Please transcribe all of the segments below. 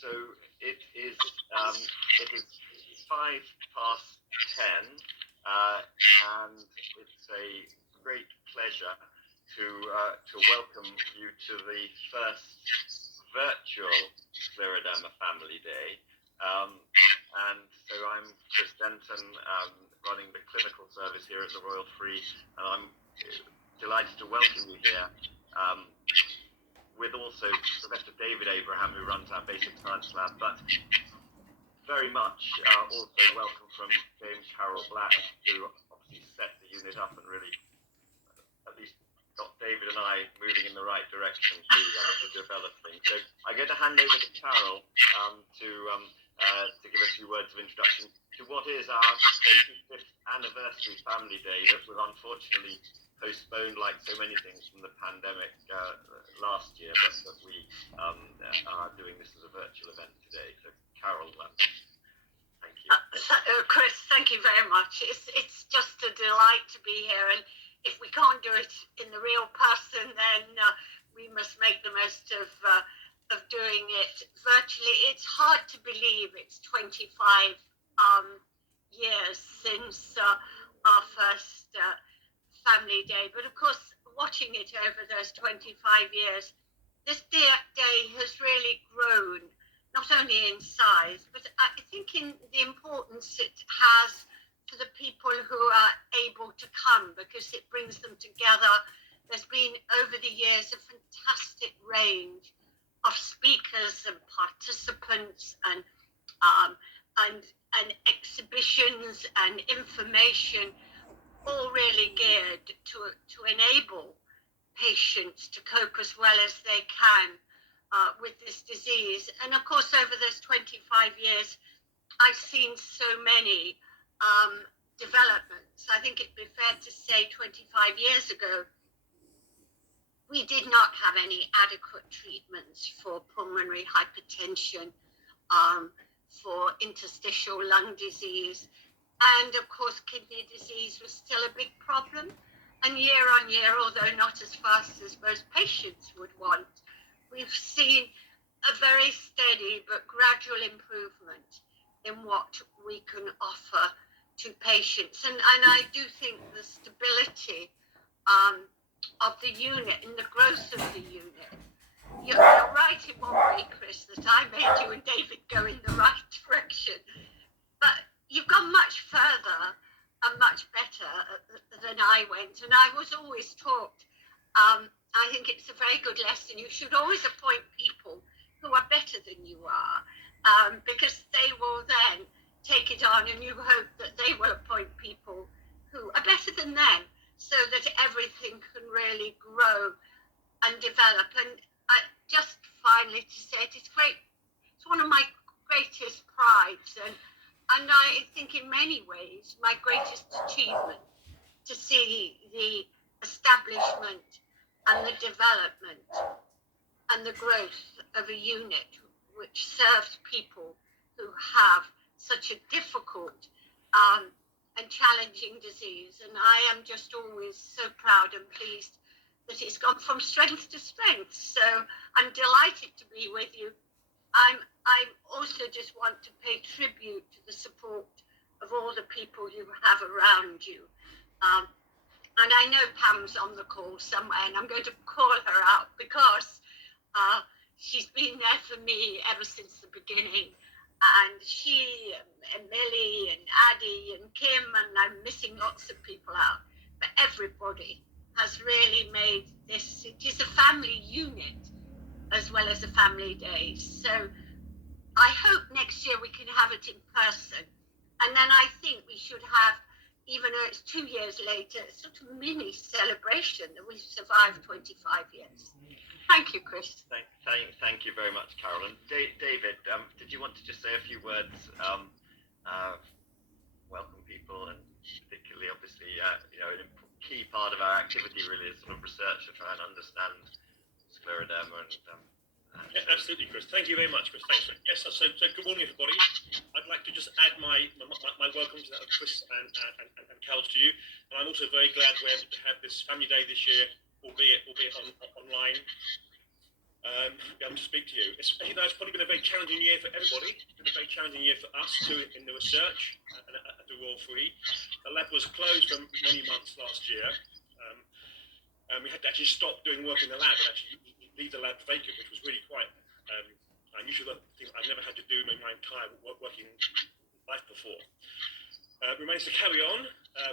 So it is 10:05, and it's a great pleasure to welcome you to the first virtual Scleroderma Family Day. And so I'm Chris Denton, running the clinical service here at the Royal Free, and I'm delighted to welcome you here, with also Professor David Abraham, who runs our basic science lab, but very much also welcome from James Carroll Black, who obviously set the unit up and really at least got David and I moving in the right direction to develop things. So I'm going to hand over to Carol to give a few words of introduction to what is our 25th anniversary family day that was unfortunately postponed, like so many things, from the pandemic last year, but that we are doing this as a virtual event today. So Carol, thank you. Chris, thank you very much. It's just a delight to be here, and if we can't do it in the real person, then we must make the most of doing it virtually. It's hard to believe it's 25 years since our first family day, but of course, watching it over those 25 years, this day has really grown, not only in size, but I think in the importance it has for the people who are able to come, because it brings them together. There's been, over the years, a fantastic range of speakers and participants and exhibitions and information, all really geared to enable patients to cope as well as they can with this disease. And of course, over those 25 years, I've seen so many developments. I think it'd be fair to say 25 years ago, we did not have any adequate treatments for pulmonary hypertension, for interstitial lung disease, and of course, kidney disease was still a big problem. And year on year, although not as fast as most patients would want, we've seen a very steady but gradual improvement in what we can offer to patients. And I do think the stability of the unit and the growth of the unit. You're right in one way, Chris, that I made you and David go in the right direction. But you've gone much further and much better than I went. And I was always taught, I think it's a very good lesson. You should always appoint people who are better than you are, because they will then take it on, and you hope that they will appoint people who are better than them, so that everything can really grow and develop. And just finally to say, it's great. It's one of my greatest prides, and I think in many ways my greatest achievement, to see the establishment and the development and the growth of a unit which serves people who have such a difficult and challenging disease. And I am just always so proud and pleased that it's gone from strength to strength. So I'm delighted to be with you. I also just want to pay tribute to the support of all the people you have around you. And I know Pam's on the call somewhere, and I'm going to call her out because she's been there for me ever since the beginning. And she and Millie and Addie and Kim, and I'm missing lots of people out, but everybody has really made this, it is a family unit as well as a family day. So I hope next year we can have it in person. And then I think we should have, even though it's 2 years later, a sort of mini celebration that we've survived 25 years. Thank you, Chris. Thank you very much, Carol. And David, did you want to just say a few words, welcome people, and particularly, obviously, a key part of our activity really is sort of research to try and understand scleroderma. And yeah, absolutely, Chris. Thank you very much, Chris. Thanks. Yes, so good morning, everybody. I'd like to just add my welcome to that of Chris and Carol to you. And I'm also very glad we're able to have this family day this year, albeit online. be able to speak to you. It's probably been a very challenging year for everybody. It's been a very challenging year for us too in the research and at the Royal Free. The lab was closed for many months last year, and we had to actually stop doing work in the lab and actually leave the lab vacant, which was really quite unusual thing I've never had to do in my entire working life before. We managed to carry on.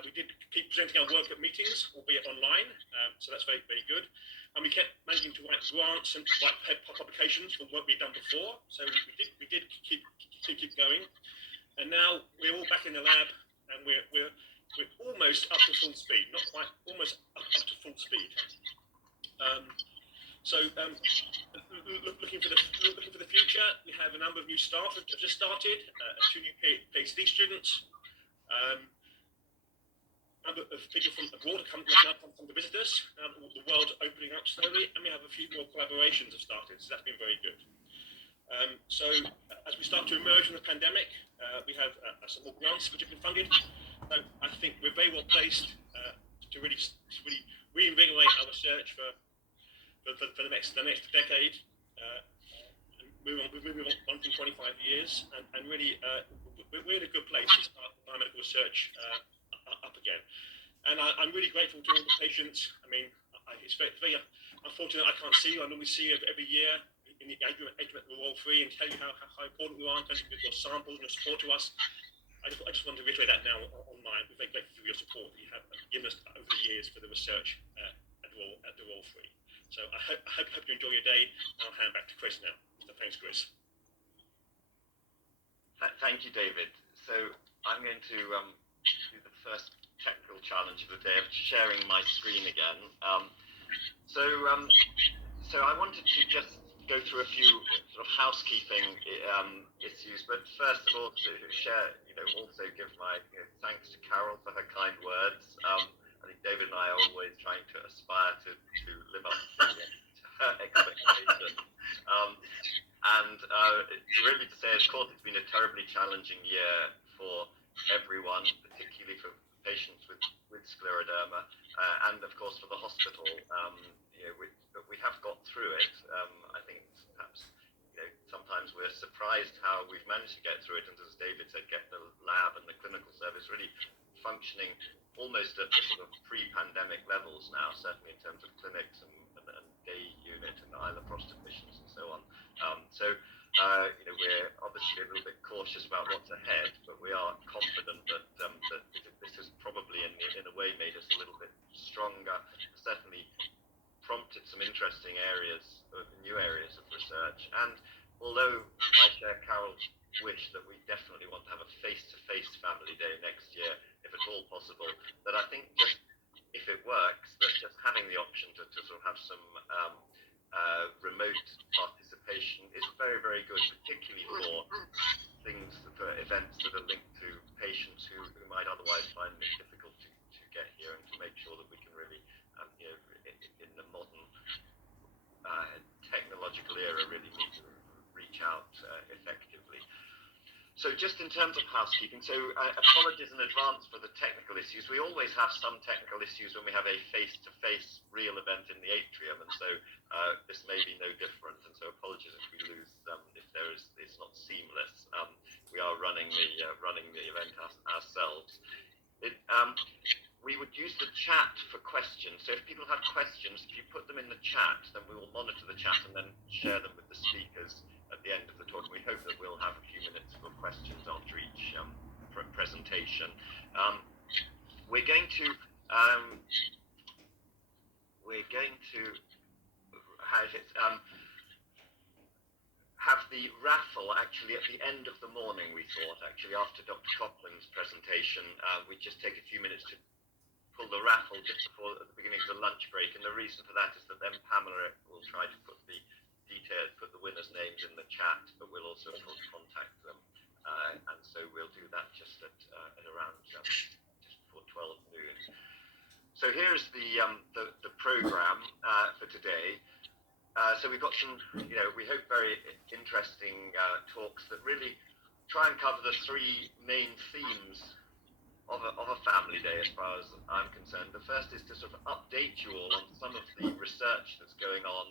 We did keep presenting our work at meetings, albeit online, so that's very, very good. And we kept managing to write grants and write publications for work we'd done before. So we did keep going. And now we're all back in the lab, and we're almost up to full speed. Not quite, almost up to full speed. Looking for the future, we have a number of new staff that have just started. 2 new PhD students. Number of people from abroad have come to visit us. Now the world's opening up slowly, and we have a few more collaborations have started, so that's been very good. So as we start to emerge from the pandemic, we have some more grants which have been funded. So I think we're very well placed to really reinvigorate our research for the next decade. Moving on from 25 years, and really we're in a good place to start biomedical research up again. And I'm really grateful to all the patients. I mean, it's very unfortunate I can't see you. I normally see you every year in the age at the Royal Free and tell you how important you are in terms of your samples and your support to us. I just want to reiterate that now online. We're very grateful for your support that you have given us over the years for the research at the Royal Free. So I hope you enjoy your day. I'll hand back to Chris now. So thanks, Chris. Thank you, David. So I'm going to do the first technical challenge of the day of sharing my screen again. So I wanted to just go through a few sort of housekeeping issues, but first of all to share, also give my thanks to Carol for her kind words. I think David and I are always trying to aspire to live up to her expectations. And really to say, of course, it's been a terribly challenging year for everyone, particularly for patients with scleroderma, and of course for the hospital. But we have got through it. I think perhaps sometimes we're surprised how we've managed to get through it, and as David said, get the lab and the clinical service really functioning almost at the sort of pre-pandemic levels now, certainly in terms of clinics and day unit and isla prostheticians and so on. We're obviously a little bit cautious about what's ahead, but we are confident that this has probably in a way made us a little bit stronger, certainly prompted some interesting new areas of research. And although I share Carol's wish that we definitely want to have a face-to-face family day next year, if at all possible, that I think just if it works, that just having the option to sort of have some remote participation is very, very good, particularly for events that are linked to patients who might otherwise find it difficult to get here, and to make sure that we can really, in the modern technological era, really need to reach out effectively. So just in terms of housekeeping, so apologies in advance for the technical issues. We always have some technical issues when we have a face-to-face real event in the atrium, and so this may be no different, and so apologies if we lose, it's not seamless. We are running the event ourselves. We would use the chat for questions. So if people have questions, if you put them in the chat, then we will monitor the chat and then share them with the speakers at the end of the talk. We hope that we'll have a few minutes for questions after each presentation. We're going to have the raffle actually at the end of the morning. We thought actually after Dr. Copland's presentation, we'd just take a few minutes to pull the raffle just before at the beginning of the lunch break, and the reason for that is that then Pamela will try to put the winners' names in the chat, but we'll also of course contact them, and so we'll do that just at around just before 12 noon. So here's the program for today. So we've got some, we hope very interesting talks that really try and cover the three main themes of a family day as far as I'm concerned. The first is to sort of update you all on some of the research that's going on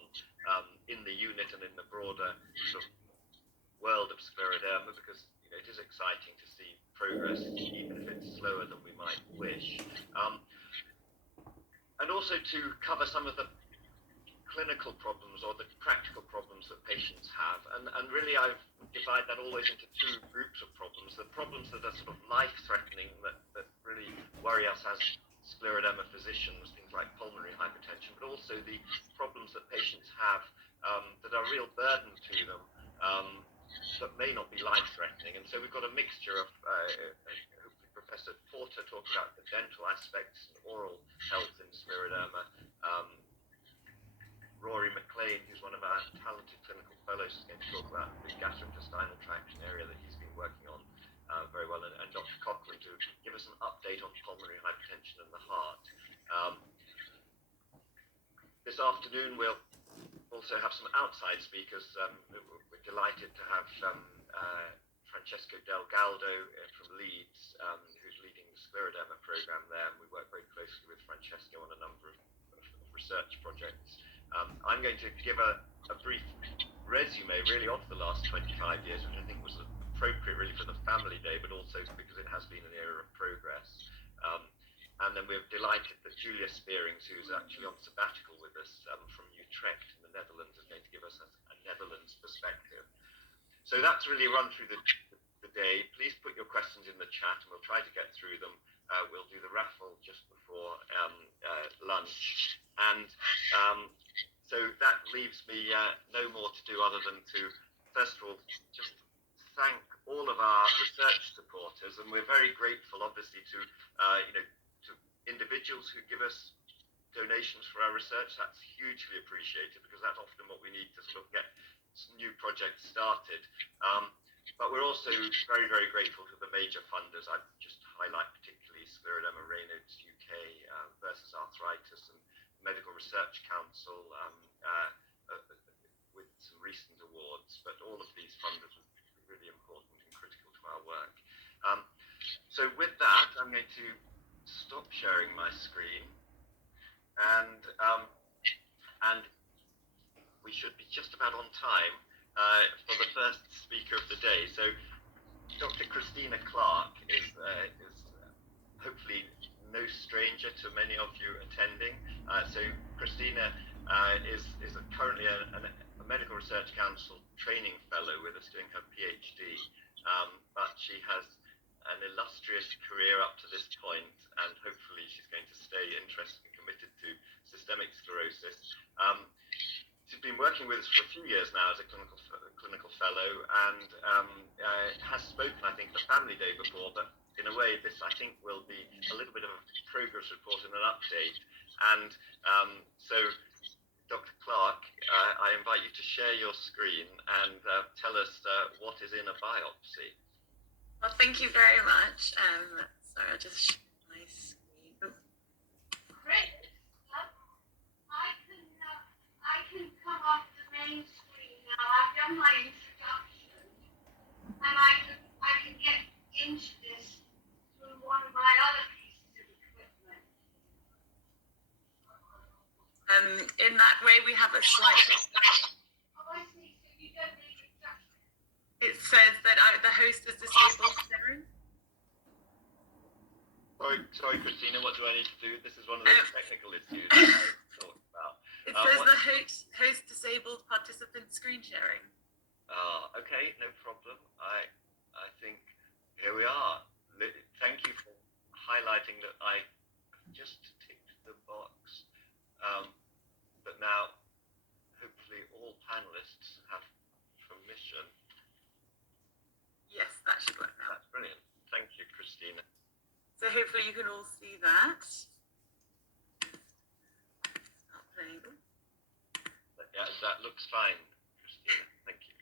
in the unit and in the broader sort of world of scleroderma, because it is exciting to see progress, even if it's slower than we might wish. And also to cover some of the clinical problems or the practical problems that patients have. And really I've divided that always into two groups of problems. The problems that are sort of life-threatening, that really worry us as scleroderma physicians, things like pulmonary hypertension, but also the problems that patients have that are a real burden to them, that may not be life-threatening. And so we've got a mixture of hopefully Professor Porter talking about the dental aspects and oral health in scleroderma. Rory McLean, who's one of our talented clinical fellows, is going to talk about the gastrointestinal tract area that he's been working on very well, and Dr. Cochrane to give us an update on pulmonary hypertension and the heart. This afternoon we'll also have some outside speakers. We're delighted to have Francesco Delgado from Leeds, who's leading the scleroderma program there, and we work very closely with Francesco on a number of research projects. I'm going to give a brief resume really of the last 25 years, which I think was appropriate really for the family day, but also because it has been an era of progress. And then we're delighted that Julia Spearings, who's actually on sabbatical with us from Utrecht in the Netherlands, is going to give us a Netherlands perspective. So that's really a run through the day. Please put your questions in the chat and we'll try to get through them. We'll do the raffle just before lunch. And so that leaves me no more to do other than to, first of all, just thank all of our research supporters. And we're very grateful, obviously, to to individuals who give us donations for our research. That's hugely appreciated, because that's often what we need to sort of get new projects started. But we're also very, very grateful to the major funders. I just highlight particularly Scleroderma Raynaud's UK versus Arthritis and Medical Research Council with some recent awards. But all of these funders are really important and critical to our work. So with that, I'm going to stop sharing my screen, and we should be just about on time for the first speaker of the day. So Dr. Christina Clark is hopefully no stranger to many of you attending. So Christina is currently a Medical Research Council training fellow with us doing her PhD, but she has an illustrious career up to this point, and hopefully she's going to stay interested and committed to systemic sclerosis. She's been working with us for a few years now as a clinical fellow, and has spoken, I think, at the Family Day before, but in a way this, I think, will be a little bit of a progress report and an update. And so, Dr. Clark, I invite you to share your screen and tell us what is in a biopsy. Well, thank you very much. Sorry, I'll just share my screen. Oh. Great. I can come off the main screen now. I've done my introduction, and I can get into this through one of my other pieces of equipment. In that way, we have a slide. Oh, I see. So you don't need introduction. It says that the host is disabled sharing. Sorry, Christina, what do I need to do? This is one of those technical issues I talked about. It says the host disabled participant screen sharing. Okay, no problem. I think here we are. Thank you for highlighting that I just ticked the box. But now, hopefully, all panelists have permission. Yes, that should work now. That's brilliant. Thank you, Christina. So hopefully you can all see that. Start playing. Yeah, that looks fine, Christina. Thank you.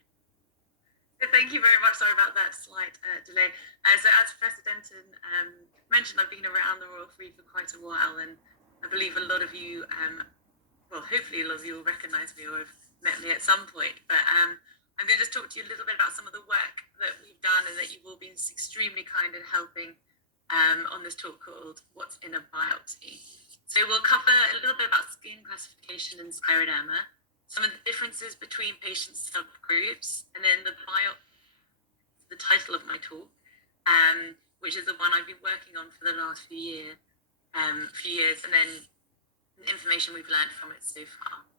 So thank you very much. Sorry about that slight delay. So as Professor Denton mentioned, I've been around the Royal Free for quite a while, and I believe a lot of you, well, hopefully a lot of you will recognise me or have met me at some point. But I'm going to just talk to you a little bit about some of the work that we've done and that you've all been extremely kind in helping on this talk called What's in a Biopsy. So we'll cover a little bit about skin classification and scleroderma, some of the differences between patient subgroups, and then the title of my talk, which is the one I've been working on for the last few years, and then the information we've learned from it so far.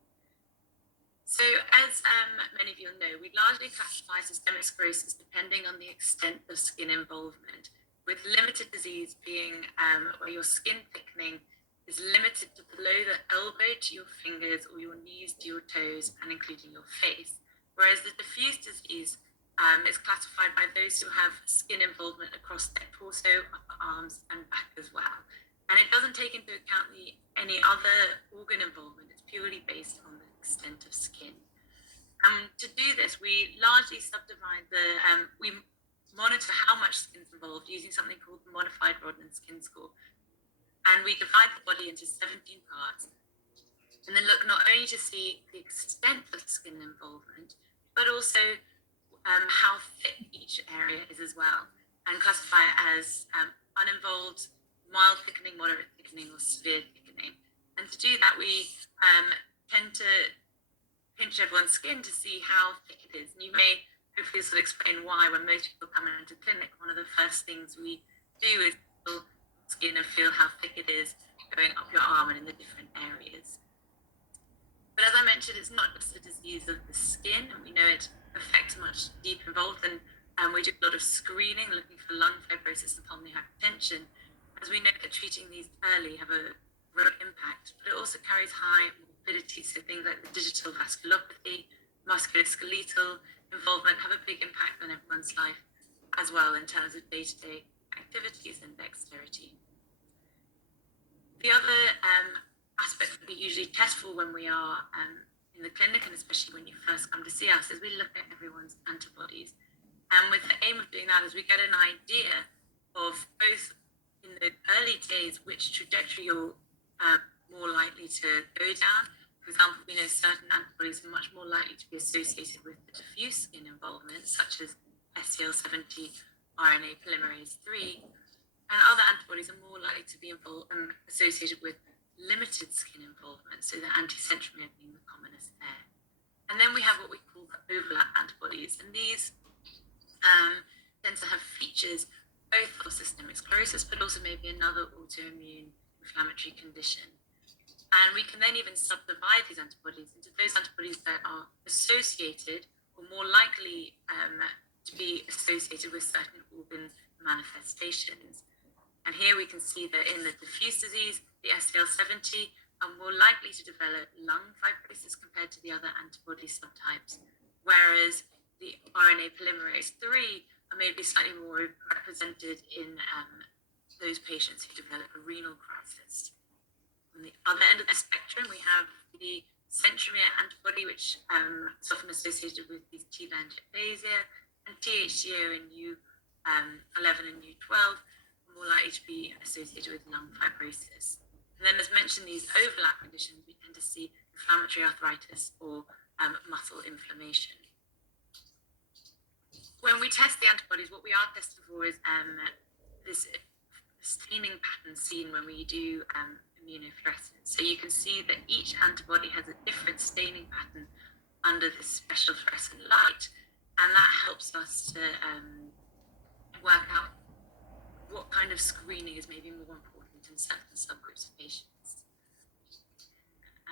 So as many of you know, we largely classify systemic sclerosis depending on the extent of skin involvement, with limited disease being where your skin thickening is limited to below the elbow to your fingers or your knees to your toes, and including your face. Whereas the diffuse disease is classified by those who have skin involvement across their torso, upper arms, and back as well. And it doesn't take into account any other organ involvement. It's purely based on the extent of skin. To do this, we largely subdivide we monitor how much skin is involved using something called the Modified Rodnan Skin Score. And we divide the body into 17 parts, and then look not only to see the extent of skin involvement, but also how thick each area is as well, and classify it as uninvolved, mild thickening, moderate thickening, or severe thickening. And to do that, we tend to pinch everyone's skin to see how thick it is. And you may hopefully sort of explain why when most people come into clinic, one of the first things we do is skin and feel how thick it is going up your arm and in the different areas. But as I mentioned, it's not just a disease of the skin, and we know it affects much deep involved, and we do a lot of screening looking for lung fibrosis and pulmonary hypertension, as we know that treating these early have a real impact. But it also carries high morbidity, so things like the digital vasculopathy, musculoskeletal involvement have a big impact on everyone's life as well in terms of day-to-day activities and dexterity. The other aspect that we usually test for when we are in the clinic, and especially when you first come to see us, is we look at everyone's antibodies. And with the aim of doing that is we get an idea of both in the early days which trajectory you're more likely to go down. For example, we know certain antibodies are much more likely to be associated with the diffuse skin involvement, such as SCL70 RNA polymerase 3, and other antibodies are more likely to be associated with limited skin involvement, so the anti-centromere being the commonest there. And then we have what we call the overlap antibodies, and these tend to have features both of systemic sclerosis, but also maybe another autoimmune inflammatory condition. And we can then even subdivide these antibodies into those antibodies that are associated or more likely to be associated with certain organ manifestations. And here we can see that in the diffuse disease, the SCL70 are more likely to develop lung fibrosis compared to the other antibody subtypes, whereas the RNA polymerase 3 are maybe slightly more represented in those patients who develop a renal crisis. On the other end of the spectrum, we have the centromere antibody, which is often associated with these telangiectasia, and THCO in U11 and U12 are more likely to be associated with lung fibrosis. And then, as mentioned, these overlap conditions, we tend to see inflammatory arthritis or muscle inflammation. When we test the antibodies, what we are testing for is this staining pattern seen when we do immunofluorescence. So you can see that each antibody has a different staining pattern under this special fluorescent light, and that helps us to work out what kind of screening is maybe more important in certain subgroups of patients.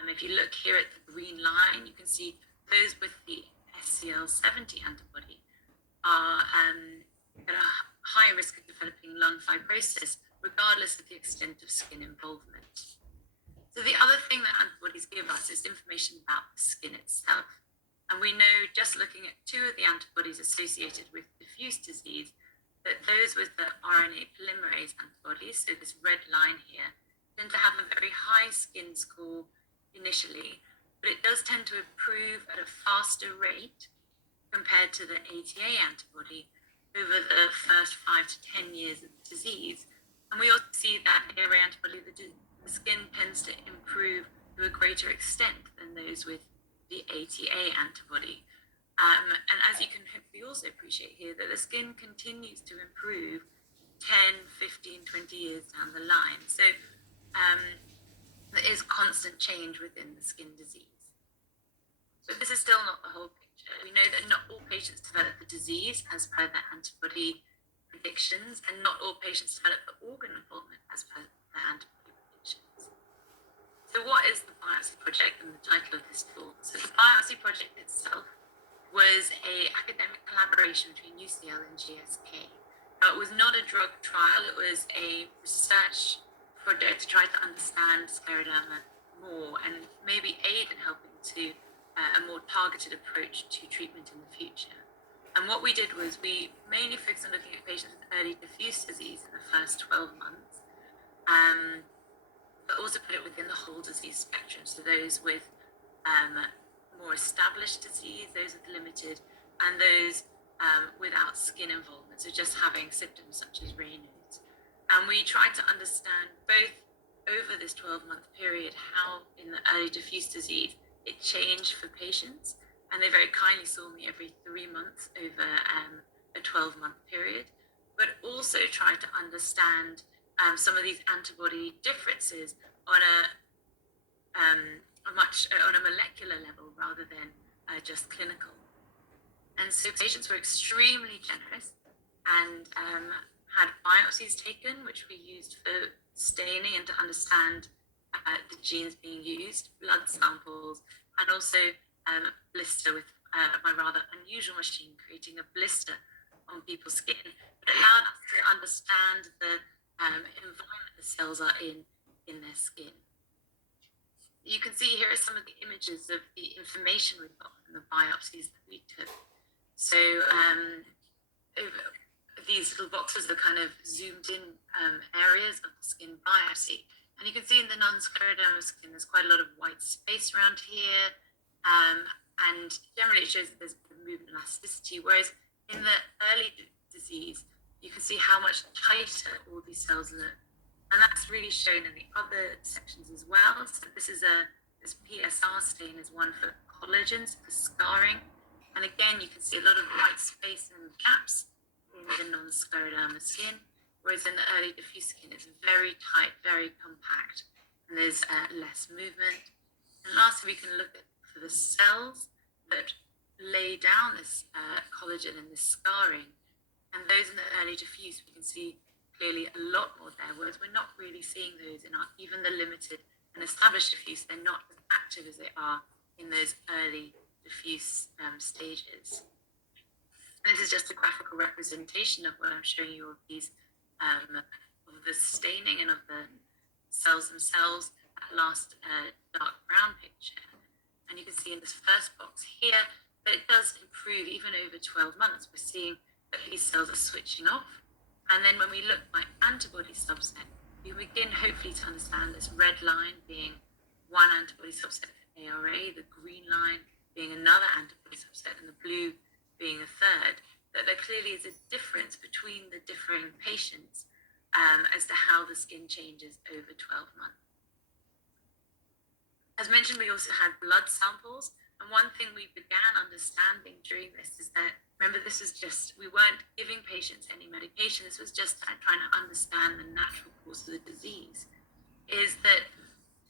If you look here at the green line, you can see those with the SCL70 antibody are at a higher risk of developing lung fibrosis, regardless of the extent of skin involvement. So the other thing that antibodies give us is information about the skin itself. And we know, just looking at two of the antibodies associated with diffuse disease, that those with the RNA polymerase antibodies, so this red line here, tend to have a very high skin score initially, but it does tend to improve at a faster rate compared to the ATA antibody over the first 5 to 10 years of disease. And we also see that ARA antibody, the skin tends to improve to a greater extent than those with the ATA antibody. And as you can hopefully also appreciate here, that the skin continues to improve 10, 15, 20 years down the line. So there is constant change within the skin disease. But this is still not the whole picture. We know that not all patients develop the disease as per their antibody predictions, and not all patients develop the organ involvement as per their antibody predictions. So what is the Biopsy Project and the title of this talk? So the Biopsy Project itself was an academic collaboration between UCL and GSK. It was not a drug trial, it was a research project to try to understand scleroderma more and maybe aid in helping to a more targeted approach to treatment in the future. And what we did was we mainly focused on looking at patients with early diffuse disease in the first 12 months, but also put it within the whole disease spectrum. So those with more established disease, those with limited, and those without skin involvement, so just having symptoms such as Raynaud's. And we tried to understand both over this 12-month period how in the early diffuse disease it changed for patients, and they very kindly saw me every 3 months over a 12-month period, but also tried to understand some of these antibody differences on a molecular level rather than just clinical. And so patients were extremely generous and had biopsies taken, which we used for staining and to understand the genes being used, blood samples, and also blister with my rather unusual machine, creating a blister on people's skin. But it allowed us to understand the environment the cells are in their skin. You can see here are some of the images of the information we got from the biopsies that we took. So these little boxes are kind of zoomed in areas of the skin biopsy. And you can see in the non-scleroderma skin, there's quite a lot of white space around here. And generally it shows that there's movement elasticity, whereas in the early disease, you can see how much tighter all these cells look. And that's really shown in the other sections as well. So this PSR stain is one for collagens, for scarring. And again, you can see a lot of white space and gaps in the non-scleroderma skin, whereas in the early diffuse skin, it's very tight, very compact, and there's less movement. And lastly, we can look at for the cells that lay down this collagen and this scarring. And those in the early diffuse, we can see clearly a lot more there, whereas we're not really seeing those in even the limited and established diffuse. They're not as active as they are in those early diffuse stages. And this is just a graphical representation of what I'm showing you of these, of the staining and of the cells themselves, that last dark brown picture. And you can see in this first box here that it does improve even over 12 months. We're seeing that these cells are switching off. And then when we look by antibody subset, we begin hopefully to understand this red line being one antibody subset for ARA, the green line being another antibody subset, and the blue being a third, that there clearly is a difference between the differing patients as to how the skin changes over 12 months. As mentioned, we also had blood samples, and one thing we began understanding during this is that, remember, this is just, we weren't giving patients any medication, this was just trying to understand the natural course of the disease, is that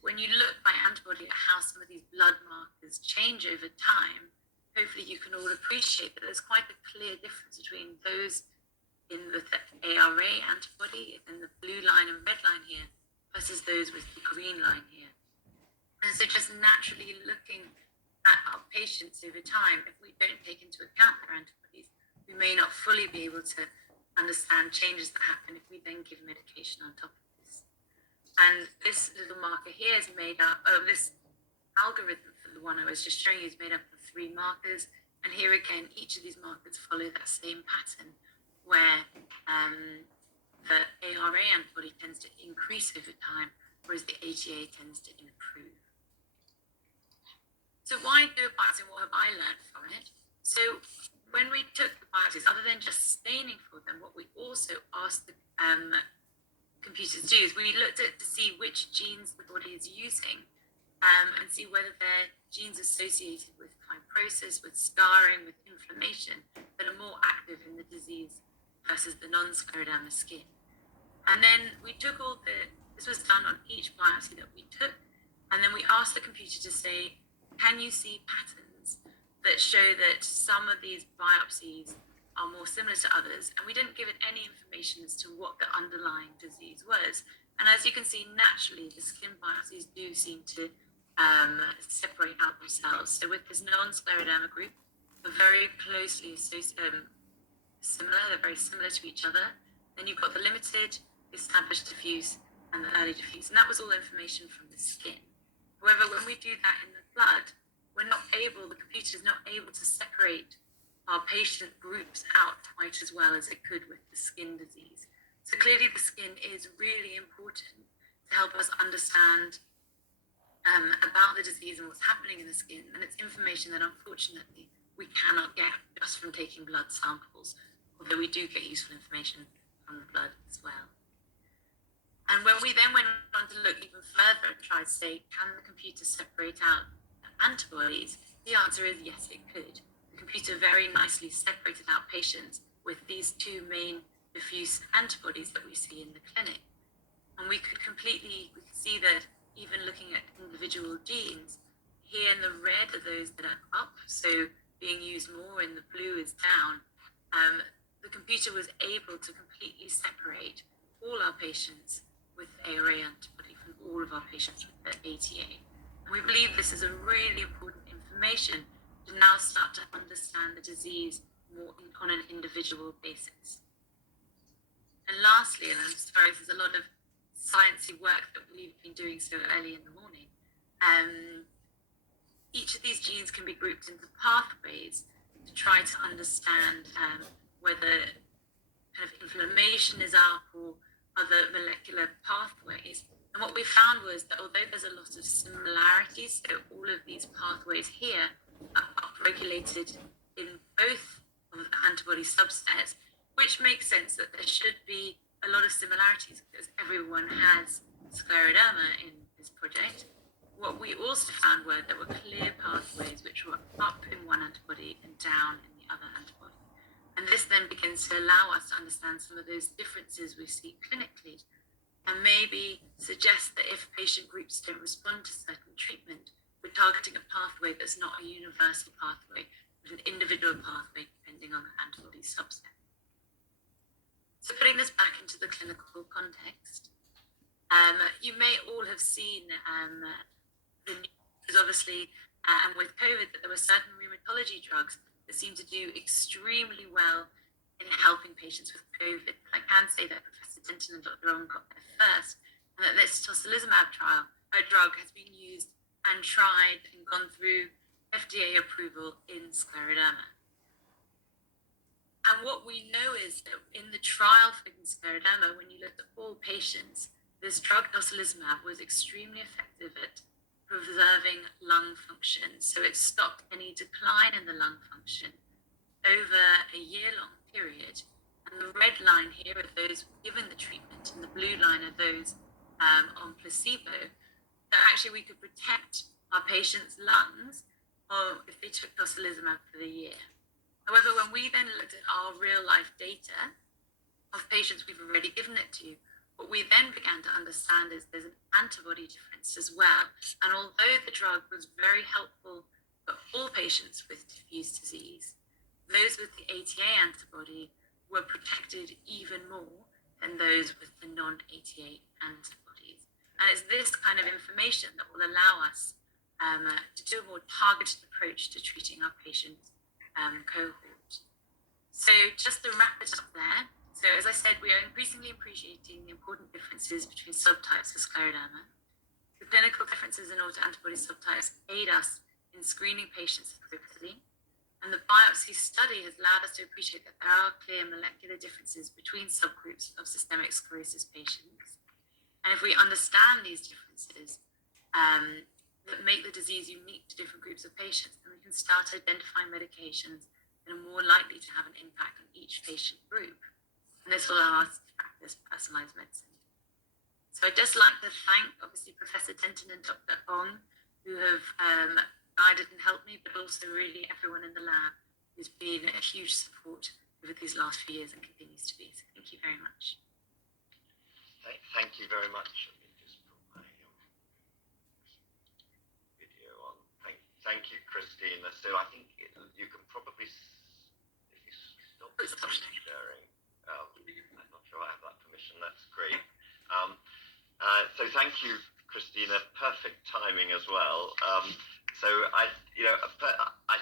when you look by antibody at how some of these blood markers change over time, hopefully you can all appreciate that there's quite a clear difference between those in the ARA antibody and the blue line and red line here versus those with the green line here. And so just naturally looking at our patients over time, if we don't take into account their antibodies, we may not fully be able to understand changes that happen if we then give medication on top of this. And this little marker here is made up of this algorithm for the one I was just showing you is made up of 3 markers. And here again, each of these markers follow that same pattern where the ARA antibody tends to increase over time, whereas the ATA tends to improve. So why do a biopsy and what have I learned from it? So when we took the biopsies, other than just staining for them, what we also asked the computers to do is we looked at to see which genes the body is using and see whether they're genes associated with fibrosis, with scarring, with inflammation that are more active in the disease versus the non-scleroderma skin. And then we took this was done on each biopsy that we took, and then we asked the computer to say, can you see patterns that show that some of these biopsies are more similar to others? And we didn't give it any information as to what the underlying disease was. And as you can see, naturally, the skin biopsies do seem to separate out themselves. So with this non-scleroderma group, they're very closely similar, they're very similar to each other. Then you've got the limited, established diffuse, and the early diffuse. And that was all information from the skin. However, when we do that in the blood, the computer is not able to separate our patient groups out quite as well as it could with the skin disease. So clearly the skin is really important to help us understand about the disease and what's happening in the skin. And it's information that unfortunately we cannot get just from taking blood samples, although we do get useful information from the blood as well. And when we then went on to look even further and try to say, can the computer separate out antibodies? The answer is yes, it could. The computer very nicely separated out patients with these two main diffuse antibodies that we see in the clinic. And we could see that even looking at individual genes, here in the red are those that are up, so being used more, in the blue is down. The computer was able to completely separate all our patients with ARA antibody from all of our patients with the ATA. And we believe this is a really important information to now start to understand the disease more on an individual basis. And lastly, and I'm sorry, there's a lot of sciencey work that we've been doing so early in the morning. Each of these genes can be grouped into pathways to try to understand whether kind of inflammation is up or other molecular pathways. And what we found was that although there's a lot of similarities, so all of these pathways here are upregulated in both of the antibody subsets, which makes sense that there should be a lot of similarities because everyone has scleroderma in this project. What we also found were there were clear pathways which were up in one antibody and down in the other antibody. And this then begins to allow us to understand some of those differences we see clinically and maybe suggest that if patient groups don't respond to certain treatment, we're targeting a pathway that's not a universal pathway, but an individual pathway depending on the antibody subset. So putting this back into the clinical context, you may all have seen the news, obviously, and with COVID, that there were certain rheumatology drugs that seem to do extremely well in helping patients with COVID. I can say that Professor Denton and Dr. Ong got there first, and that this tocilizumab drug has been used and tried and gone through FDA approval in scleroderma. And what we know is that in the trial for scleroderma, when you looked at all patients, this drug tocilizumab was extremely effective at preserving lung function. So it stopped any decline in the lung function over a year-long period. And the red line here are those given the treatment, and the blue line are those on placebo. That actually we could protect our patients' lungs or if they took tocilizumab for the year. However, when we then looked at our real-life data of patients we've already given it to, what we then began to understand is there's an antibody difference as well. And although the drug was very helpful for all patients with diffuse disease, those with the ATA antibody were protected even more than those with the non-ATA antibodies. And it's this kind of information that will allow us to do a more targeted approach to treating our patients cohort. So just to wrap it up there, so as I said, we are increasingly appreciating the important differences between subtypes of scleroderma. The clinical differences in autoantibody subtypes aid us in screening patients appropriately, and the biopsy study has allowed us to appreciate that there are clear molecular differences between subgroups of systemic sclerosis patients. And if we understand these differences that make the disease unique to different groups of patients, then we can start identifying medications that are more likely to have an impact on each patient group. And this will allow us to practice personalized medicine. So I'd just like to thank, obviously, Professor Denton and Dr. Ong, who have guided and helped me, but also really everyone in the lab who's been a huge support over these last few years and continues to be. So thank you very much. Thank you very much. Let me just put my video on. Thank you, Christina. So I think you can probably, if you stop sharing, I'm not sure I have that permission. That's great. So thank you, Christina. Perfect timing as well. So I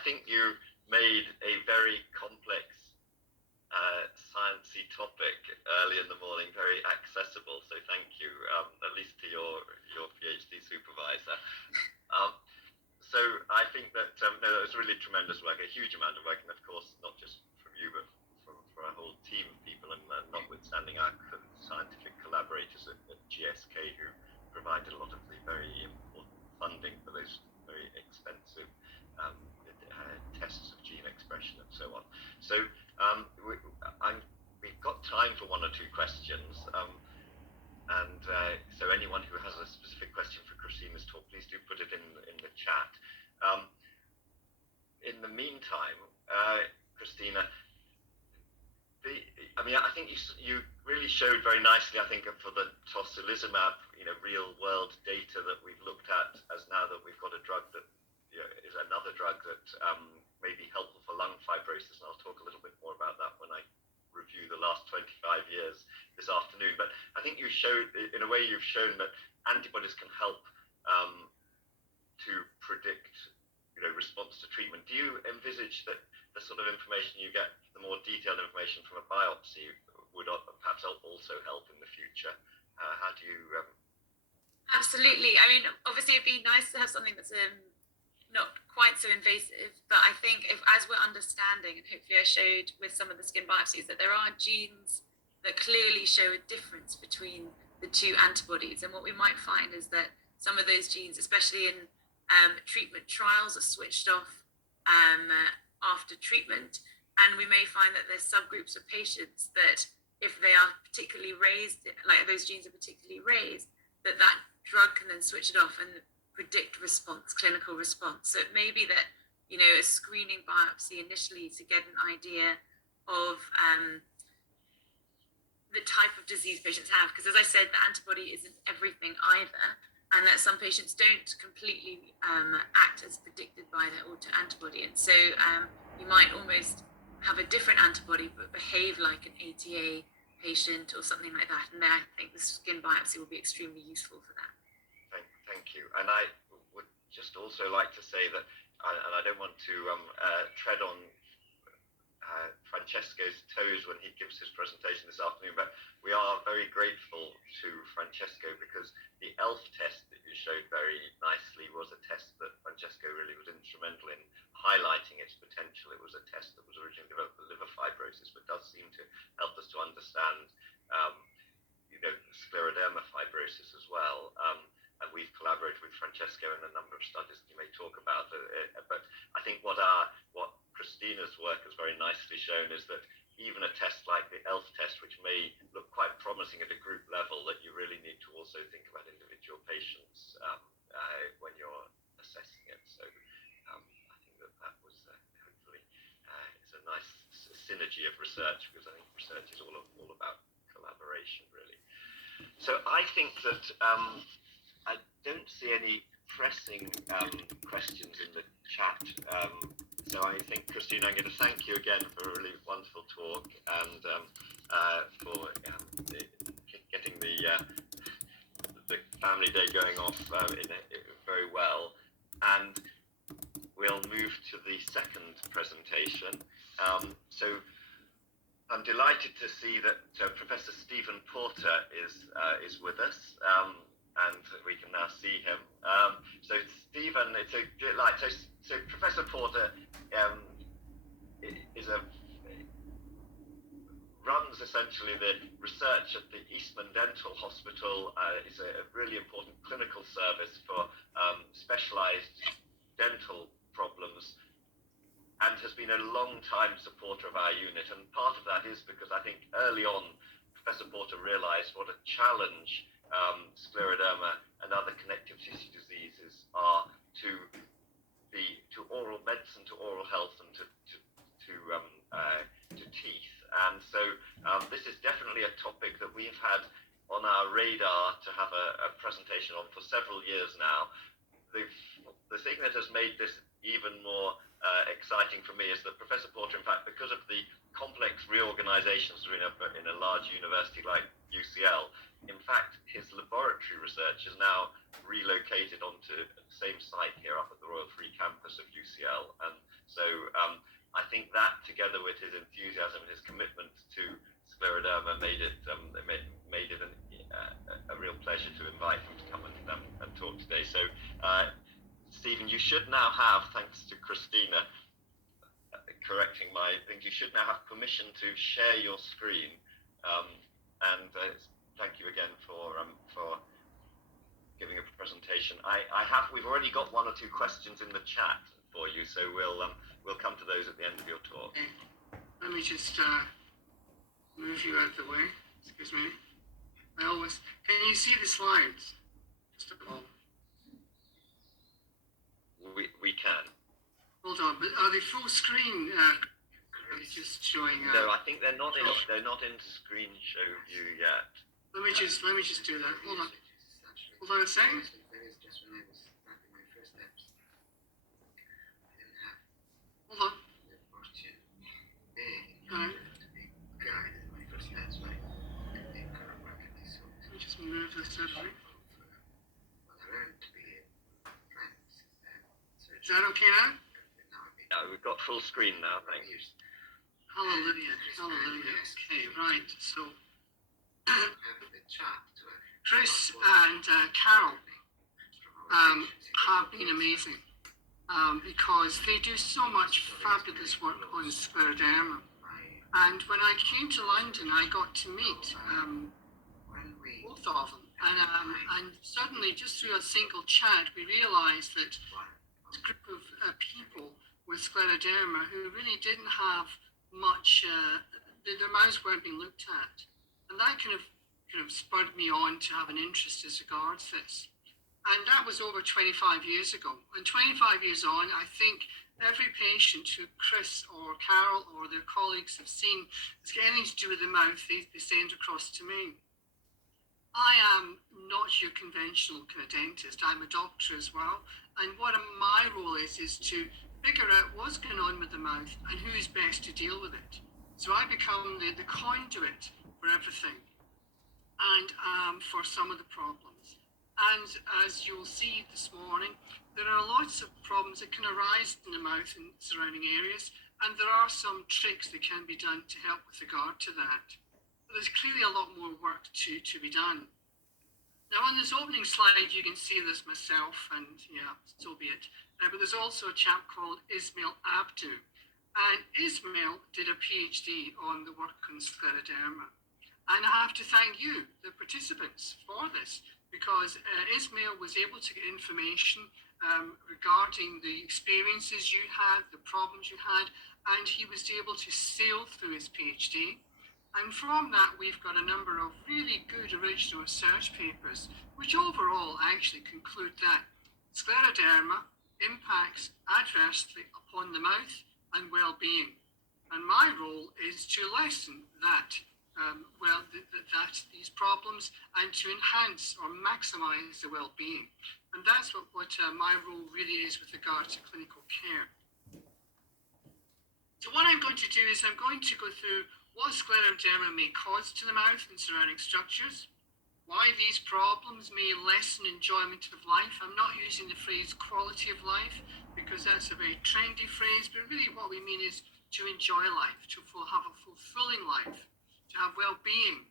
think you made a very complex sciencey topic early in the morning very accessible, so thank you, at least to your PhD supervisor. So I think that no, that was really tremendous work, a huge amount of work, and of course not just from you but from a whole team of people, and notwithstanding our scientific collaborators at GSK who provided a lot of the very important funding for those very expensive tests of gene expression and so on. So we've got time for one or two questions, and so anyone who has a specific question for Christina's talk, please do put it in the chat. In the meantime, Christina, I think you really showed very nicely, I think, for the tocilizumab, real world data that we've looked at, as now that we've got a drug that is another drug that may be helpful for lung fibrosis, and I'll talk a little bit more about that when I review the last 25 years this afternoon. But I think you showed, in a way, you've shown that antibodies can help to predict, response to treatment. Do you envisage that the sort of information you get, the more detailed information from a biopsy, would perhaps also help in the future? How do you? Absolutely. I mean, obviously, it'd be nice to have something that's not quite so invasive, but I think as we're understanding, and hopefully I showed with some of the skin biopsies, that there are genes that clearly show a difference between the two antibodies. And what we might find is that some of those genes, especially in treatment trials, are switched off after treatment. And we may find that there's subgroups of patients that if they are particularly raised, like those genes are particularly raised, that drug can then switch it off and predict response, clinical response. So it may be that, a screening biopsy initially to get an idea of the type of disease patients have, because as I said, the antibody isn't everything either, and that some patients don't completely act as predicted by their autoantibody. And so you might almost have a different antibody but behave like an ATA patient or something like that. And there, I think the skin biopsy will be extremely useful for that. Thank you. And I would just also like to say that, and I don't want to tread on Francesco's toes when he gives his presentation this afternoon, but we are very grateful to Francesco because the ELF test that you showed very nicely was a test that Francesco really was instrumental in highlighting its potential. It was a test that was originally developed for liver fibrosis, but does seem to help us to understand Scleroderma fibrosis as well. And we've collaborated with Francesco in a number of studies that you may talk about. But I think what Christina's work has very nicely shown is that even a test like the ELF test, which may look quite promising at a group level, that you really need to also think about individual patients when you're assessing it. So I think that was hopefully it's a nice synergy of research, because I think research is all about collaboration, really. So I think that I don't see any pressing questions in the chat. So I think, Christina, I'm going to thank you again for a really wonderful talk, and for getting the family day going off very well. And we'll move to the second presentation. So I'm delighted to see that Professor Stephen Porter is with us. And we can now see him. So Stephen, it's a delight. So Professor Porter runs essentially the research at the Eastman Dental Hospital. It's a really important clinical service for specialized dental problems, and has been a long-time supporter of our unit. And part of that is because I think early on, Professor Porter realized what a challenge Scleroderma and other connective tissue diseases are to oral medicine, to oral health, and to teeth. And so this is definitely a topic that we've had on our radar to have a presentation on for several years now. The thing that has made this even more exciting for me is that Professor Porter, in fact, because of the complex reorganizations in a large university like UCL, in fact, his laboratory research is now relocated onto the same site here up at the Royal Free Campus of UCL. And so I think that, together with his enthusiasm and his commitment to Scleroderma, made it a real pleasure to invite him to come and talk today. So, Stephen, you should now have, thanks to Christina correcting my things, you should now have permission to share your screen. And thank you again for giving a presentation. We've already got one or two questions in the chat for you, so we'll come to those at the end of your talk. Okay. Let me just move you out of the way. Excuse me. Can you see the slides? Just a moment. We can. Hold on, but are they full screen? Just showing. No, I think they're not in screen show view yet. Let me just do that. Hold on a second. Hold on. Alright. Let me just move this out of the way. Is that okay now? No, we've got full screen now, thanks. Hallelujah. Okay, right. So, Chris and Carol have been amazing because they do so much fabulous work on Scleroderma. And when I came to London, I got to meet both of them. And suddenly, just through a single chat, we realized that this group of people with Scleroderma who really didn't have much, their mouths weren't being looked at. And that kind of spurred me on to have an interest as regards this. And that was over 25 years ago. And 25 years on, I think every patient who Chris or Carol or their colleagues have seen has got anything to do with the mouth, they send across to me. I am not your conventional kind of dentist. I'm a doctor as well. And what my role is to figure out what's going on with the mouth and who's best to deal with it. So I become the conduit for everything and for some of the problems. And as you'll see this morning, there are lots of problems that can arise in the mouth and surrounding areas, and there are some tricks that can be done to help with regard to that. But there's clearly a lot more work to be done. Now on this opening slide, you can see this myself, and yeah, so be it. But there's also a chap called Ismail Abdu. And Ismail did a PhD on the work on Scleroderma. And I have to thank you, the participants, for this, because Ismail was able to get information regarding the experiences you had, the problems you had, and he was able to sail through his PhD. And from that, we've got a number of really good original research papers, which overall actually conclude that Scleroderma impacts adversely upon the mouth and well-being. And my role is to lessen that, these problems and to enhance or maximize the well-being. And that's what my role really is with regard to clinical care. So what I'm going to do is I'm going to go through what Scleroderma may cause to the mouth and surrounding structures, why these problems may lessen enjoyment of life. I'm not using the phrase quality of life because that's a very trendy phrase, but really what we mean is to enjoy life, to have a fulfilling life, to have well-being.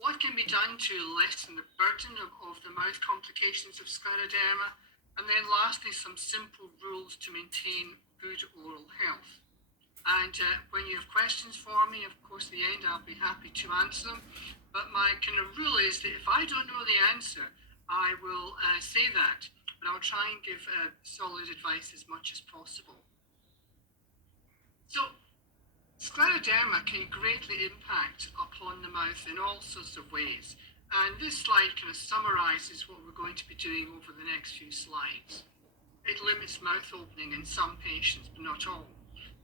What can be done to lessen the burden of the mouth complications of Scleroderma? And then lastly, some simple rules to maintain good oral health. And when you have questions for me, of course, at the end, I'll be happy to answer them. But my kind of rule is that if I don't know the answer, I will say that. But I'll try and give solid advice as much as possible. So, Scleroderma can greatly impact upon the mouth in all sorts of ways. And this slide kind of summarizes what we're going to be doing over the next few slides. It limits mouth opening in some patients, but not all.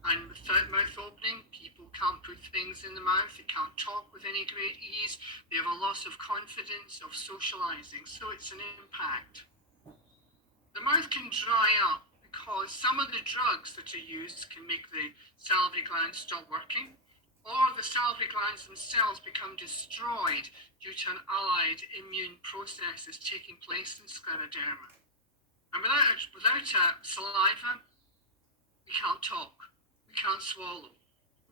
And without mouth opening, people can't put things in the mouth, they can't talk with any great ease, they have a loss of confidence, of socializing, so it's an impact. The mouth can dry up because some of the drugs that are used can make the salivary glands stop working, or the salivary glands themselves become destroyed due to an allied immune processes taking place in scleroderma. And without saliva, we can't talk. Can't swallow.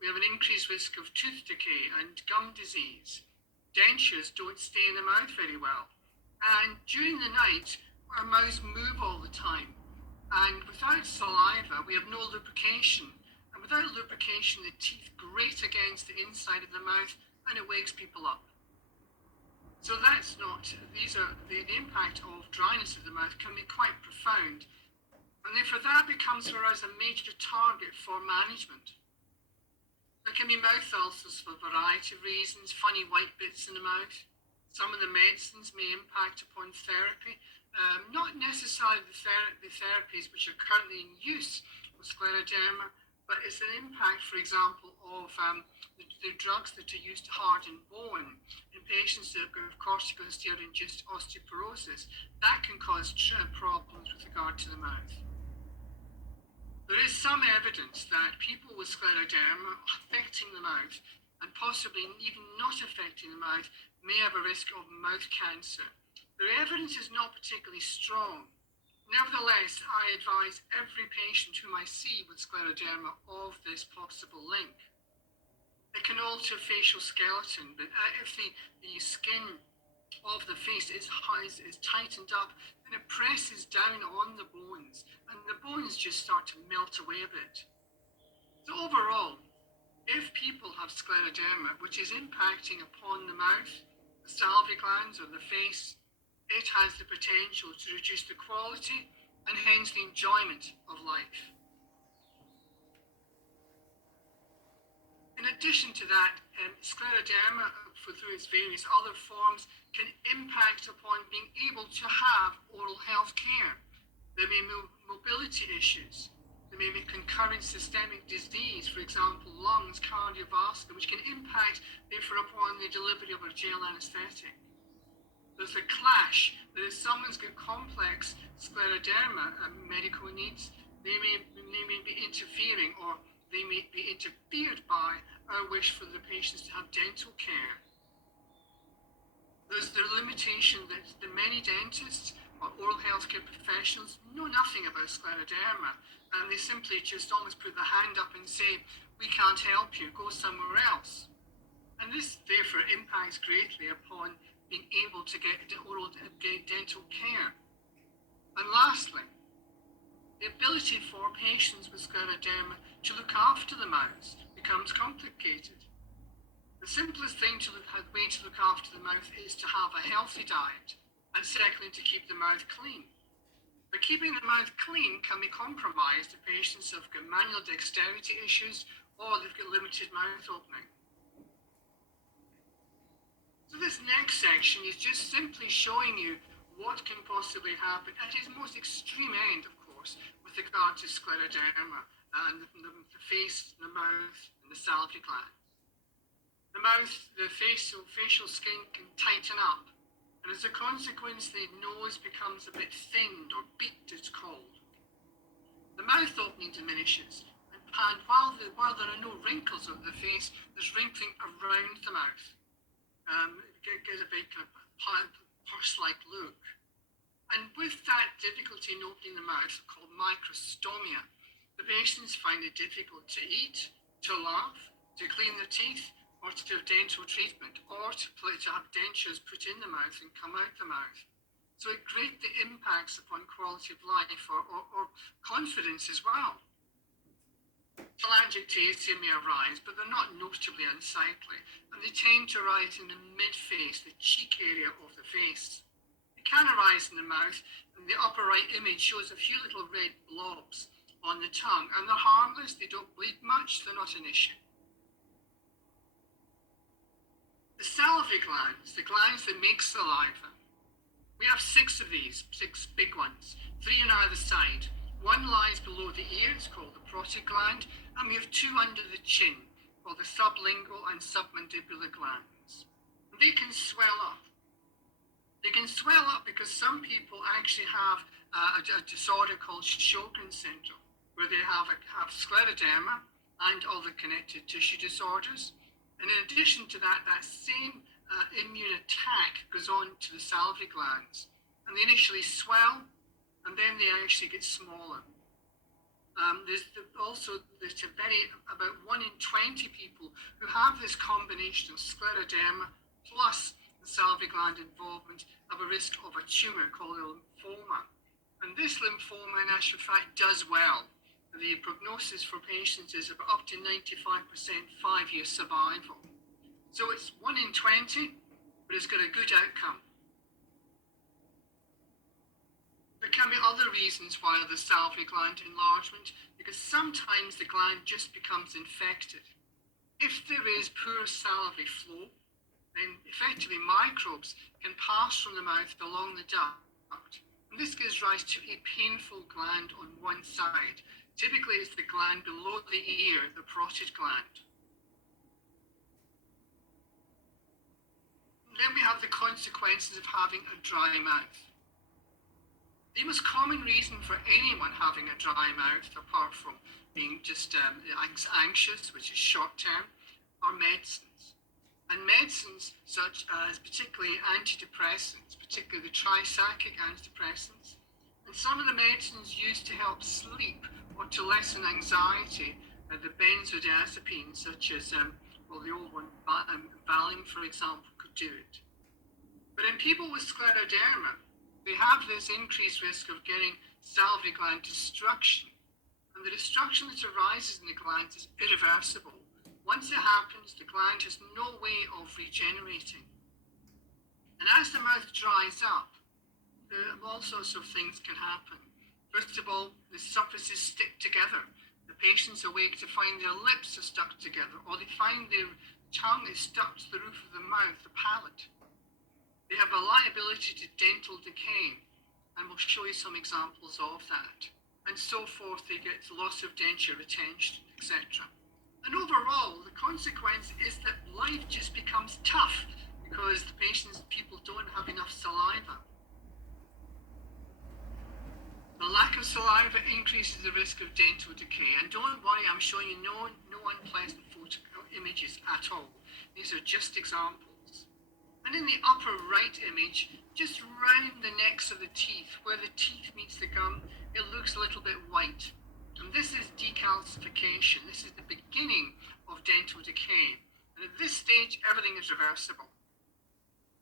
We have an increased risk of tooth decay and gum disease. Dentures don't stay in the mouth very well. And during the night, our mouths move all the time. And without saliva, we have no lubrication. And without lubrication, the teeth grate against the inside of the mouth and it wakes people up. So that's not, these are, the impact of dryness of the mouth can be quite profound. And therefore that becomes for us a major target for management. There can be mouth ulcers for a variety of reasons, funny white bits in the mouth. Some of the medicines may impact upon therapy, not necessarily the therapies which are currently in use with scleroderma, but it's an impact, for example, of the drugs that are used to harden bone in patients that have corticosteroid-induced osteoporosis. That can cause problems with regard to the mouth. There is some evidence that people with scleroderma affecting the mouth and possibly even not affecting the mouth may have a risk of mouth cancer. The evidence is not particularly strong. Nevertheless, I advise every patient whom I see with scleroderma of this possible link. It can alter facial skeleton, but if the skin of the face is tightened up, and it presses down on the bones, and the bones just start to melt away a bit. So overall, if people have scleroderma, which is impacting upon the mouth, the salivary glands, or the face, it has the potential to reduce the quality and hence the enjoyment of life. In addition to that, scleroderma, through its various other forms, can impact upon being able to have oral health care. There may be mobility issues. There may be concurrent systemic disease, for example, lungs, cardiovascular, which can impact, therefore, upon the delivery of a gel anesthetic. There's a clash. That if someone's got complex scleroderma medical needs, they may be interfering, or they may be interfered by our wish for the patients to have dental care. There's the limitation that the many dentists or oral healthcare professionals know nothing about scleroderma, and they simply just almost put their hand up and say, we can't help you, go somewhere else. And this therefore impacts greatly upon being able to get dental care. And lastly, the ability for patients with scleroderma to look after the mouths becomes complicated. The simplest way to look after the mouth is to have a healthy diet, and secondly, to keep the mouth clean. But keeping the mouth clean can be compromised if patients have got manual dexterity issues or they've got limited mouth opening. So this next section is just simply showing you what can possibly happen at its most extreme end, of course, with regard to scleroderma and the face, the mouth, and the salivary gland. The mouth, the facial skin can tighten up, and as a consequence, the nose becomes a bit thinned, or beaked it's called. The mouth opening diminishes, and while there are no wrinkles on the face, there's wrinkling around the mouth. It gives a big kind of purse-like look. And with that difficulty in opening the mouth, called microstomia, the patients find it difficult to eat, to laugh, to clean their teeth, or to do dental treatment, or to have dentures put in the mouth and come out the mouth. So it greatly impacts upon quality of life or confidence as well. Telangiectasia may arise, but they're not notably unsightly, and they tend to arise in the mid-face, the cheek area of the face. They can arise in the mouth, and the upper right image shows a few little red blobs on the tongue, and they're harmless, they don't bleed much, they're not an issue. The salivary glands, the glands that make saliva, we have 6 of these, 6 big ones, 3 on either side. One lies below the ear, it's called the parotid gland, and we have two under the chin, called the sublingual and submandibular glands. And they can swell up. They can swell up because some people actually have a disorder called Sjogren's syndrome, where they have scleroderma and other connective tissue disorders. And in addition to that, that same immune attack goes on to the salivary glands. And they initially swell, and then they actually get smaller. There's about 1 in 20 people who have this combination of scleroderma plus the salivary gland involvement have a risk of a tumour called a lymphoma. And this lymphoma, in actual fact, does well. The prognosis for patients is up to 95% 5-year survival. So it's 1 in 20, but it's got a good outcome. There can be other reasons why the salivary gland enlargement, because sometimes the gland just becomes infected. If there is poor salivary flow, then effectively microbes can pass from the mouth along the duct. And this gives rise to a painful gland on one side. Typically it's the gland below the ear, the parotid gland. Then we have the consequences of having a dry mouth. The most common reason for anyone having a dry mouth, apart from being just anxious, which is short term, are medicines. And medicines such as particularly antidepressants, particularly the tricyclic antidepressants, and some of the medicines used to help sleep or to lessen anxiety, the benzodiazepines such as, the old one, Valium, for example, could do it. But in people with scleroderma, they have this increased risk of getting salivary gland destruction. And the destruction that arises in the glands is irreversible. Once it happens, the gland has no way of regenerating. And as the mouth dries up, all sorts of things can happen. First of all, the surfaces stick together. The patients awake to find their lips are stuck together, or they find their tongue is stuck to the roof of the mouth, the palate. They have a liability to dental decay, and we'll show you some examples of that. And so forth, they get loss of denture retention, etc. And overall, the consequence is that life just becomes tough because the people don't have enough saliva. The lack of saliva increases the risk of dental decay. And don't worry, I'm showing you no unpleasant images at all. These are just examples. And in the upper right image, just round the necks of the teeth, where the teeth meets the gum, it looks a little bit white. And this is decalcification. This is the beginning of dental decay. And at this stage, everything is reversible.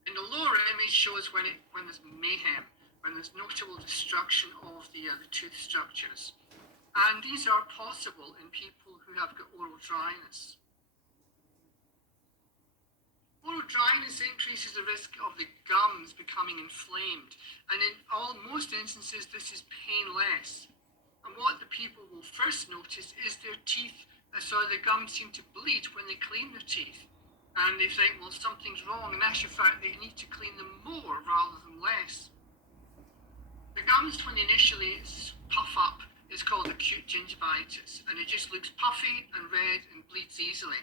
And the lower image shows when there's mayhem, when there's notable destruction of the tooth structures. And these are possible in people who have got oral dryness. Oral dryness increases the risk of the gums becoming inflamed, and in most instances this is painless. And what the people will first notice is their teeth, the gums seem to bleed when they clean their teeth, and they think, well, something's wrong, and in actual fact they need to clean them more rather than less. The gums, when they initially puff up, is called acute gingivitis, and it just looks puffy and red and bleeds easily.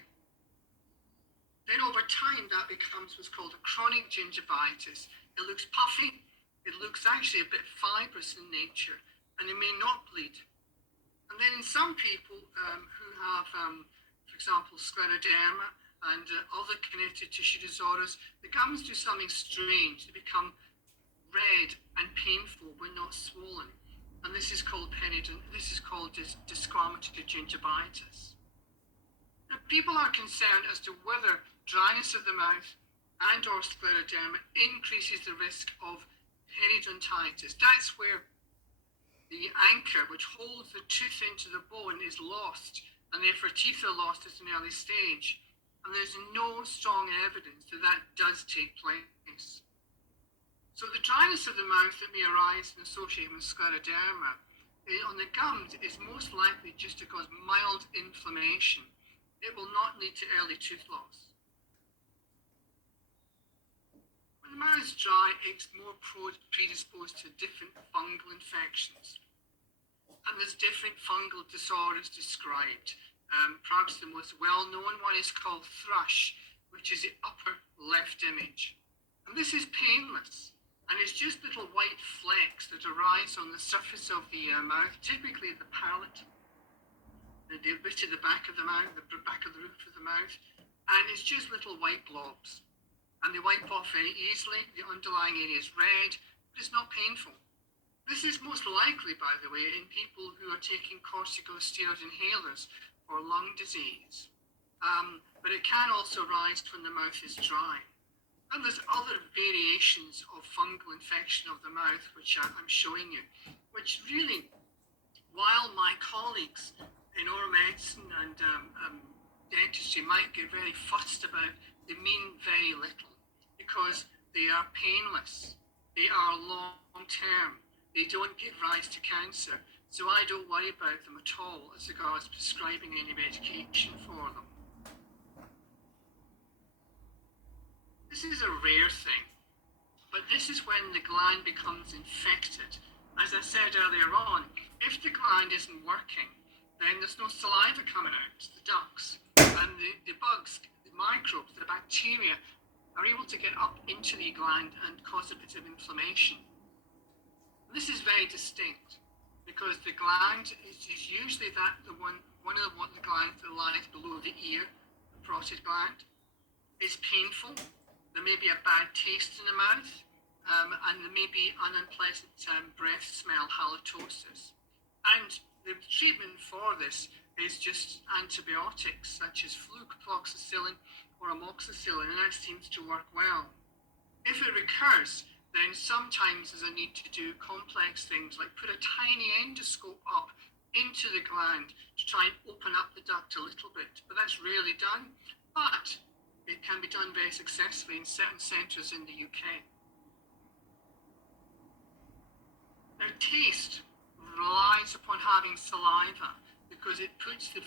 Then over time, that becomes what's called a chronic gingivitis. It looks puffy, it looks actually a bit fibrous in nature, and it may not bleed. And then in some people who have, for example, scleroderma and other connective tissue disorders, the gums do something strange. They become red and painful when not swollen. And this is called discriminatory gingivitis. Now, people are concerned as to whether dryness of the mouth and or scleroderma increases the risk of periodontitis. That's where the anchor which holds the tooth into the bone is lost, and therefore teeth are lost at an early stage. And there's no strong evidence that that does take place. So the dryness of the mouth that may arise and associate with scleroderma on the gums is most likely just to cause mild inflammation. It will not lead to early tooth loss. When the mouth is dry, it's more predisposed to different fungal infections. And there's different fungal disorders described. Perhaps the most well-known one is called thrush, which is the upper left image. And this is painless. And it's just little white flecks that arise on the surface of the mouth, typically the palate, the bit at the back of the mouth, the back of the roof of the mouth. And it's just little white blobs. And they wipe off very easily. The underlying area is red, but it's not painful. This is most likely, by the way, in people who are taking corticosteroid inhalers for lung disease. But it can also arise when the mouth is dry. And there's other variations of fungal infection of the mouth, which I'm showing you, which really, while my colleagues in oral medicine and dentistry might get very fussed about, they mean very little, because they are painless, they are long-term, they don't give rise to cancer, so I don't worry about them at all as regards prescribing any medication for them. This is a rare thing, but this is when the gland becomes infected. As I said earlier on, if the gland isn't working, then there's no saliva coming out, the ducts, and the bugs, the microbes, the bacteria are able to get up into the gland and cause a bit of inflammation. This is very distinct because the gland is usually one of the glands that lies below the ear, the parotid gland. It's painful. There may be a bad taste in the mouth, and there may be an unpleasant breath smell, halitosis. And the treatment for this is just antibiotics such as flucloxacillin or amoxicillin, and that seems to work well. If it recurs, then sometimes there's a need to do complex things like put a tiny endoscope up into the gland to try and open up the duct a little bit, but that's rarely done. But it can be done very successfully in certain centres in the UK. Now, taste relies upon having saliva because it puts the